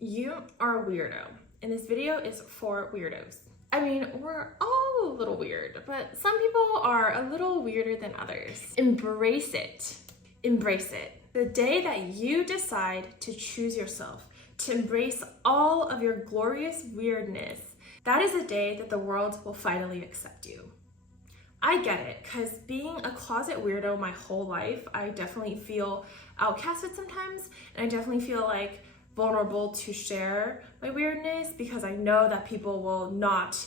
You are a weirdo, and this video is for weirdos. I mean, we're all a little weird, but some people are a little weirder than others. Embrace it. Embrace it. The day that you decide to choose yourself, to embrace all of your glorious weirdness, that is the day that the world will finally accept you. I get it, because being a closet weirdo my whole life, I definitely feel outcasted sometimes, and I definitely feel like vulnerable to share my weirdness because I know that people will not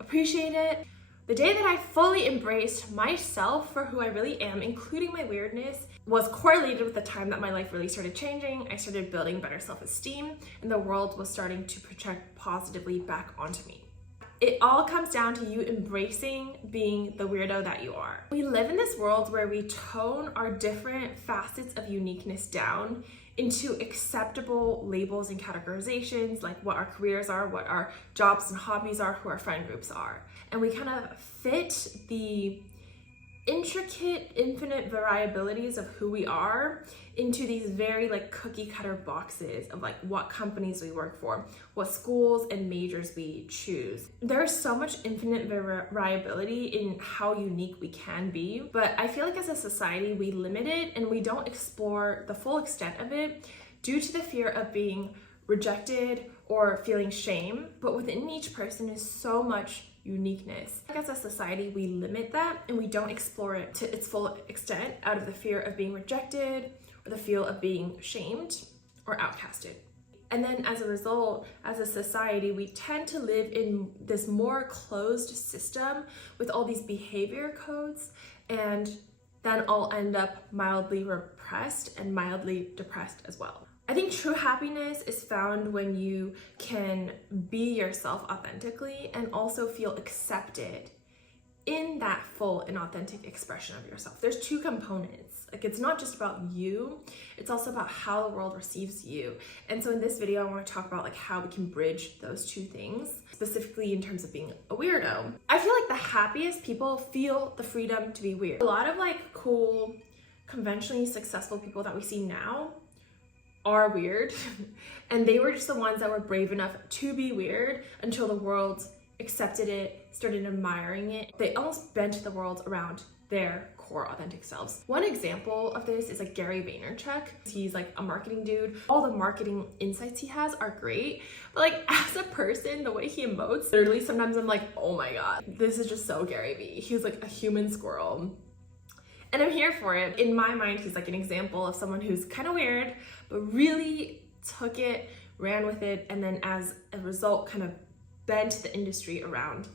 appreciate it. The day that I fully embraced myself for who I really am, including my weirdness, was correlated with the time that my life really started changing. I started building better self-esteem, and the world was starting to project positively back onto me. It all comes down to you embracing being the weirdo that you are. We live in this world where we tone our different facets of uniqueness down into acceptable labels and categorizations, like what our careers are, what our jobs and hobbies are, who our friend groups are. And we kind of fit the intricate, infinite variabilities of who we are into these very cookie cutter boxes of what companies we work for, what schools and majors we choose. There's so much infinite variability in how unique we can be, but I feel like as a society we limit it and we don't explore the full extent of it due to the fear of being rejected or feeling shame. But within each person is so much uniqueness. As a society, we limit that and we don't explore it to its full extent out of the fear of being rejected or the fear of being shamed or outcasted. And then as a result, as a society, we tend to live in this more closed system with all these behavior codes, and then all end up mildly repressed and mildly depressed as well. I think true happiness is found when you can be yourself authentically and also feel accepted in that full and authentic expression of yourself. There's two components. It's not just about you, it's also about how the world receives you. And so in this video, I want to talk about how we can bridge those two things, specifically in terms of being a weirdo. I feel like the happiest people feel the freedom to be weird. A lot of cool, conventionally successful people that we see now are weird, and they were just the ones that were brave enough to be weird until the world accepted it, started admiring it. They almost bent the world around their core authentic selves. One example of this is Gary Vaynerchuk. He's a marketing dude. All the marketing insights he has are great, but as a person, the way he emotes, literally sometimes I'm oh my god, this is just so Gary V. He's a human squirrel. And I'm here for it. In my mind, he's an example of someone who's kind of weird, but really took it, ran with it, and then as a result kind of bent the industry around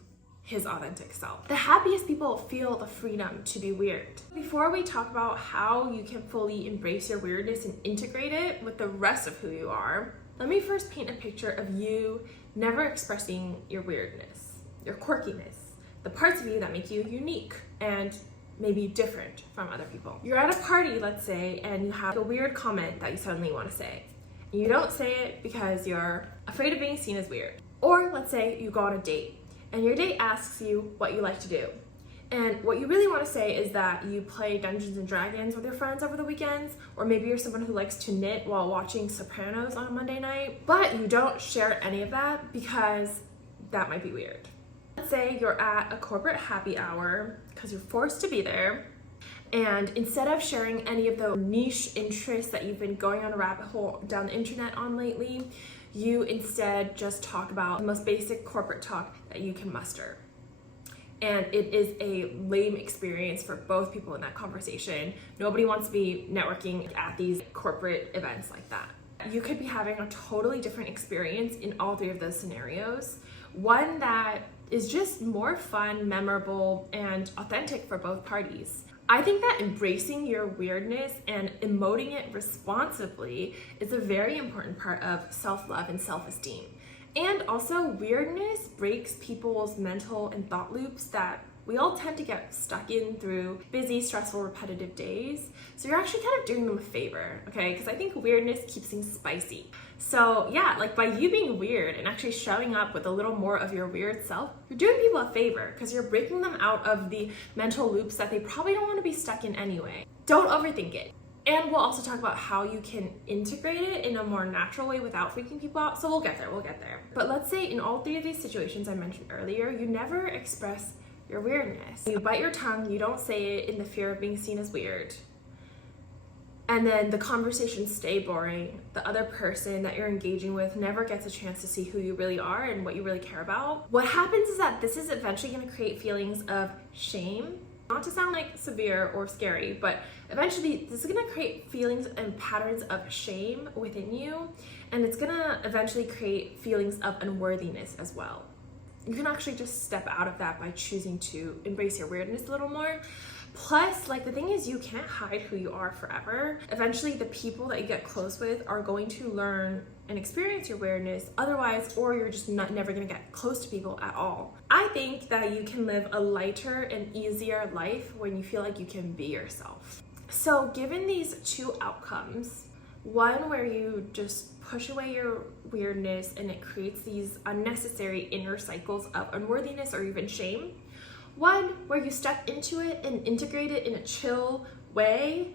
his authentic self. The happiest people feel the freedom to be weird. Before we talk about how you can fully embrace your weirdness and integrate it with the rest of who you are, let me first paint a picture of you never expressing your weirdness, your quirkiness, the parts of you that make you unique and maybe different from other people. You're at a party, let's say, and you have a weird comment that you suddenly want to say. You don't say it because you're afraid of being seen as weird. Or let's say you go on a date and your date asks you what you like to do. And what you really want to say is that you play Dungeons and Dragons with your friends over the weekends, or maybe you're someone who likes to knit while watching Sopranos on a Monday night, but you don't share any of that because that might be weird. Let's say you're at a corporate happy hour because you're forced to be there, and instead of sharing any of the niche interests that you've been going on a rabbit hole down the internet on lately, you instead just talk about the most basic corporate talk that you can muster. And it is a lame experience for both people in that conversation. Nobody wants to be networking at these corporate events like that. You could be having a totally different experience in all three of those scenarios. One that is just more fun, memorable, and authentic for both parties. I think that embracing your weirdness and emoting it responsibly is a very important part of self-love and self-esteem. And also, weirdness breaks people's mental and thought loops that we all tend to get stuck in through busy, stressful, repetitive days. So you're actually kind of doing them a favor, okay? Because I think weirdness keeps things spicy. So yeah, by you being weird and actually showing up with a little more of your weird self, you're doing people a favor because you're breaking them out of the mental loops that they probably don't want to be stuck in anyway. Don't overthink it. And we'll also talk about how you can integrate it in a more natural way without freaking people out. So we'll get there, we'll get there. But let's say in all three of these situations I mentioned earlier, you never express your weirdness. You bite your tongue, you don't say it in the fear of being seen as weird. And then the conversations stay boring. The other person that you're engaging with never gets a chance to see who you really are and what you really care about. What happens is that this is eventually gonna create feelings of shame. Not to sound like severe or scary, but eventually this is gonna create feelings and patterns of shame within you, and it's gonna eventually create feelings of unworthiness as well. You can actually just step out of that by choosing to embrace your weirdness a little more. Plus, like, the thing is, you can't hide who you are forever. Eventually, the people that you get close with are going to learn and experience your weirdness otherwise, or you're just never gonna get close to people at all. I think that you can live a lighter and easier life when you feel like you can be yourself. So given these two outcomes, one where you just push away your weirdness and it creates these unnecessary inner cycles of unworthiness or even shame, one where you step into it and integrate it in a chill way,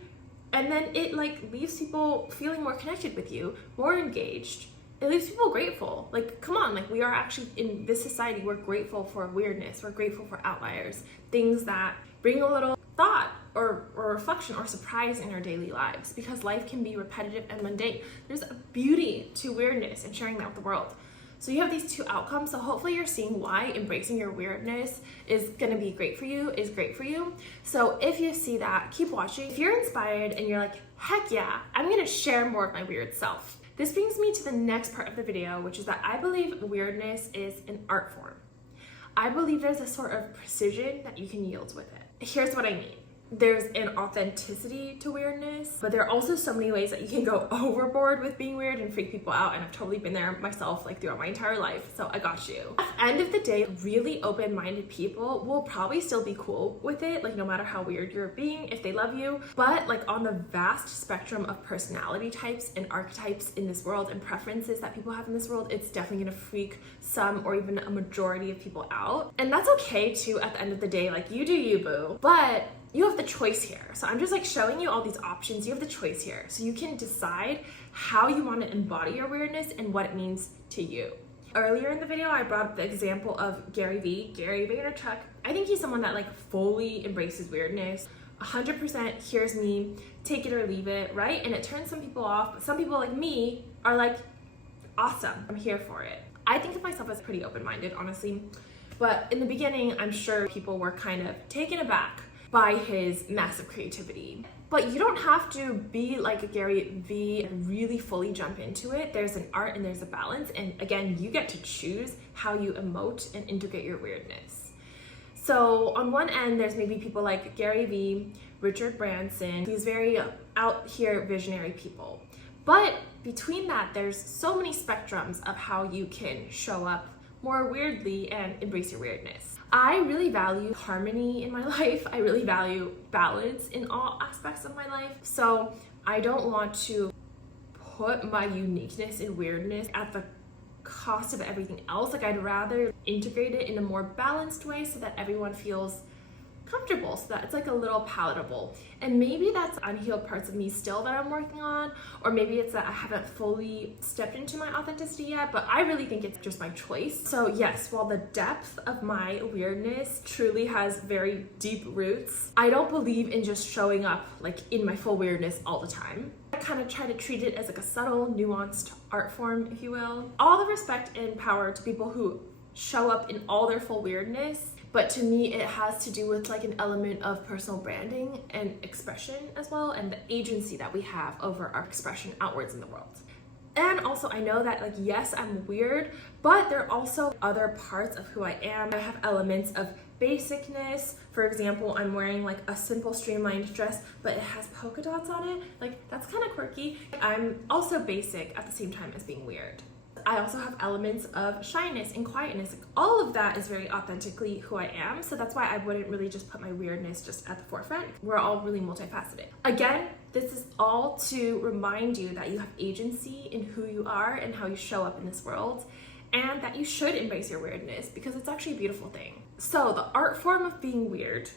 and then it like leaves people feeling more connected with you, more engaged. It leaves people grateful. Like, come on, like, we are actually in this society, we're grateful for weirdness, we're grateful for outliers, things that bring a little thought or reflection or surprise in our daily lives, because life can be repetitive and mundane. There's a beauty to weirdness and sharing that with the world. So you have these two outcomes, so hopefully you're seeing why embracing your weirdness is gonna be great for you, is great for you. So if you see that, keep watching. If you're inspired and you're like, heck yeah, I'm gonna share more of my weird self. This brings me to the next part of the video, which is that I believe weirdness is an art form. I believe there's a sort of precision that you can yield with it. Here's what I mean. There's an authenticity to weirdness, but there are also so many ways that you can go overboard with being weird and freak people out, and I've totally been there myself, like, throughout my entire life, so I got you. At the end of the day, really open-minded people will probably still be cool with it, like, no matter how weird you're being, if they love you. But like, on the vast spectrum of personality types and archetypes in this world and preferences that people have in this world, it's definitely gonna freak some or even a majority of people out. And that's okay too, at the end of the day, like, you do you, boo. But you have the choice here. So I'm just like showing you all these options. You have the choice here. So you can decide how you want to embody your weirdness and what it means to you. Earlier in the video, I brought up the example of Gary Vaynerchuk. I think he's someone that like fully embraces weirdness. 100% here's me, take it or leave it, right? And it turns some people off, but some people like me are like, awesome, I'm here for it. I think of myself as pretty open-minded, honestly. But in the beginning, I'm sure people were kind of taken aback by his massive creativity. But you don't have to be like a Gary V and really fully jump into it. There's an art and there's a balance. And again, you get to choose how you emote and integrate your weirdness. So on one end, there's maybe people like Gary V, Richard Branson, these very out here visionary people. But between that, there's so many spectrums of how you can show up more weirdly and embrace your weirdness. I really value harmony in my life. I really value balance in all aspects of my life. So I don't want to put my uniqueness and weirdness at the cost of everything else. Like, I'd rather integrate it in a more balanced way so that everyone feels comfortable, so that it's like a little palatable. And maybe that's unhealed parts of me still that I'm working on, or maybe it's that I haven't fully stepped into my authenticity yet, but I really think it's just my choice. So yes, while the depth of my weirdness truly has very deep roots, I don't believe in just showing up like in my full weirdness all the time. I kind of try to treat it as like a subtle, nuanced art form, if you will. All the respect and power to people who show up in all their full weirdness. But to me, it has to do with like an element of personal branding and expression as well, and the agency that we have over our expression outwards in the world. And also, I know that, like, yes, I'm weird, but there are also other parts of who I am. I have elements of basicness. For example, I'm wearing like a simple streamlined dress, but it has polka dots on it. Like, that's kind of quirky. I'm also basic at the same time as being weird. I also have elements of shyness and quietness. Like, all of that is very authentically who I am. So that's why I wouldn't really just put my weirdness just at the forefront. We're all really multifaceted. Again, this is all to remind you that you have agency in who you are and how you show up in this world, and that you should embrace your weirdness because it's actually a beautiful thing. So the art form of being weird,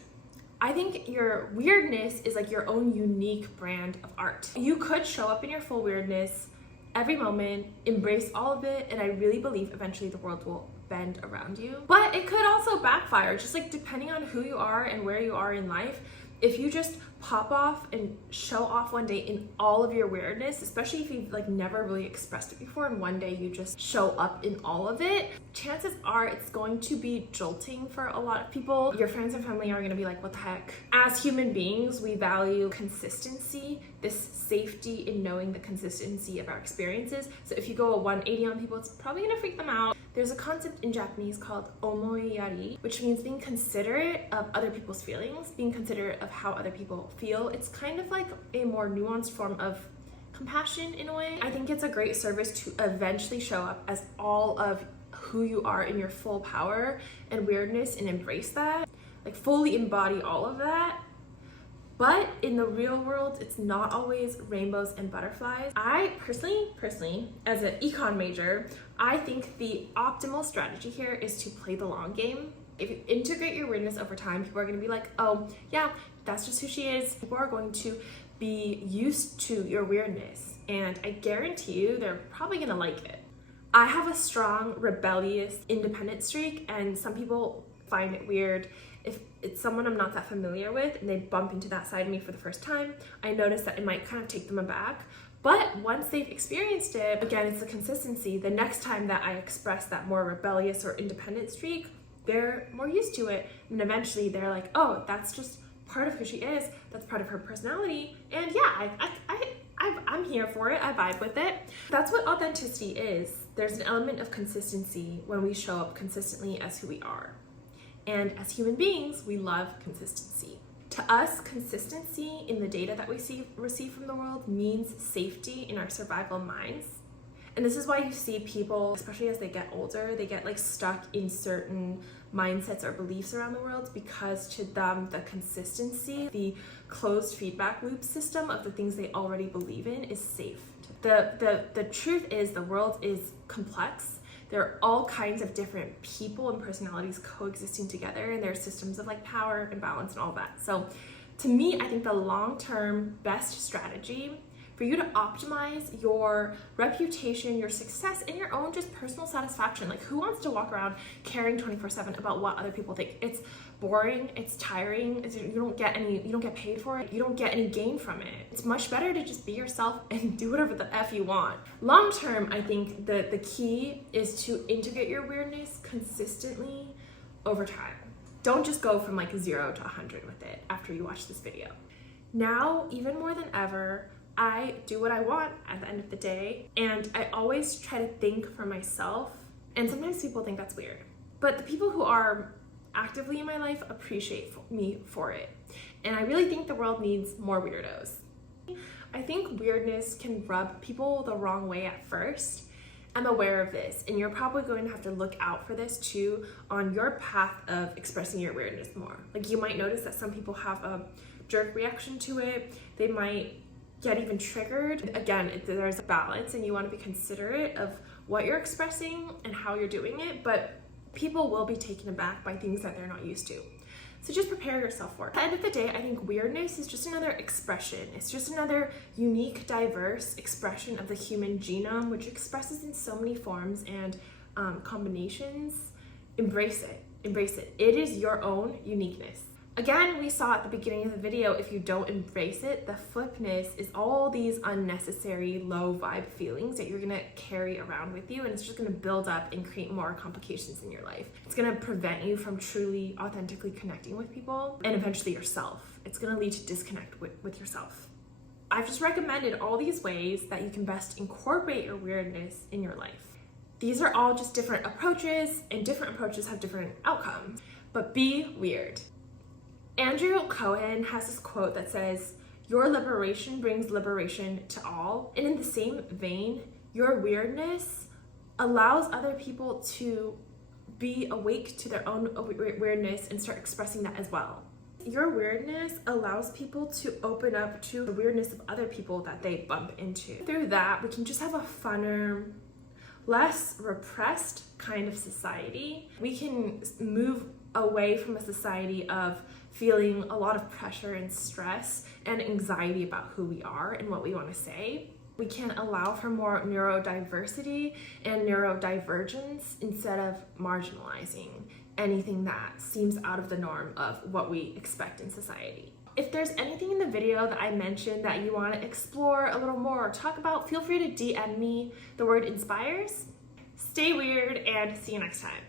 I think your weirdness is like your own unique brand of art. You could show up in your full weirdness every moment, embrace all of it, and I really believe eventually the world will bend around you. But it could also backfire, just like depending on who you are and where you are in life. If you just pop off and show off one day in all of your weirdness, especially if you've like never really expressed it before and one day you just show up in all of it, chances are it's going to be jolting for a lot of people. Your friends and family are going to be like, what the heck? As human beings, we value consistency, this safety in knowing the consistency of our experiences. So if you go a 180 on people, it's probably going to freak them out. There's a concept in Japanese called omoiyari, which means being considerate of other people's feelings, being considerate of how other people feel. It's kind of like a more nuanced form of compassion in a way. I think it's a great service to eventually show up as all of who you are in your full power and weirdness and embrace that, like fully embody all of that. But in the real world, it's not always rainbows and butterflies. I personally, as an econ major, I think the optimal strategy here is to play the long game. If you integrate your weirdness over time, people are gonna be like, oh yeah, that's just who she is. People are going to be used to your weirdness, and I guarantee you they're probably gonna like it. I have a strong, rebellious, independent streak, and some people find it weird if it's someone I'm not that familiar with and they bump into that side of me for the first time. I notice that it might kind of take them aback. But once they've experienced it, again, it's the consistency. The next time that I express that more rebellious or independent streak, they're more used to it. And eventually they're like, oh, that's just part of who she is. That's part of her personality. And yeah, I'm here for it. I vibe with it. That's what authenticity is. There's an element of consistency when we show up consistently as who we are. And as human beings, we love consistency. To us, consistency in the data that we receive from the world means safety in our survival minds. And this is why you see people, especially as they get older, they get like stuck in certain mindsets or beliefs around the world, because to them, the consistency, the closed feedback loop system of the things they already believe in is safe. The truth is the world is complex. There are all kinds of different people and personalities coexisting together, and there are systems of like power and balance and all that. So to me, I think the long-term best strategy for you to optimize your reputation, your success, and your own just personal satisfaction. Like, who wants to walk around caring 24/7 about what other people think? It's boring, it's tiring, you don't get paid for it, you don't get any gain from it. It's much better to just be yourself and do whatever the F you want. Long term, I think the key is to integrate your weirdness consistently over time. Don't just go from like 0 to 100 with it after you watch this video. Now, even more than ever, I do what I want at the end of the day, and I always try to think for myself, and sometimes people think that's weird. But the people who are actively in my life appreciate me for it. And I really think the world needs more weirdos. I think weirdness can rub people the wrong way at first. I'm aware of this, and you're probably going to have to look out for this too on your path of expressing your weirdness more. Like, you might notice that some people have a jerk reaction to it. They might get even triggered. Again, there's a balance, and you want to be considerate of what you're expressing and how you're doing it, but people will be taken aback by things that they're not used to. So just prepare yourself for it. At the end of the day, I think weirdness is just another expression. It's just another unique, diverse expression of the human genome, which expresses in so many forms and combinations. Embrace it. Embrace it. It is your own uniqueness. Again, we saw at the beginning of the video, if you don't embrace it, the flipness is all these unnecessary low vibe feelings that you're gonna carry around with you, and it's just gonna build up and create more complications in your life. It's gonna prevent you from truly, authentically connecting with people and eventually yourself. It's gonna lead to disconnect with yourself. I've just recommended all these ways that you can best incorporate your weirdness in your life. These are all just different approaches, and different approaches have different outcomes, but be weird. Andrew Cohen has this quote that says, "Your liberation brings liberation to all." And in the same vein, your weirdness allows other people to be awake to their own weirdness and start expressing that as well. Your weirdness allows people to open up to the weirdness of other people that they bump into. Through that, we can just have a funner, less repressed kind of society. We can move away from a society of feeling a lot of pressure and stress and anxiety about who we are and what we want to say. We can allow for more neurodiversity and neurodivergence instead of marginalizing anything that seems out of the norm of what we expect in society. If there's anything in the video that I mentioned that you want to explore a little more or talk about, feel free to DM me the word inspires. Stay weird and see you next time.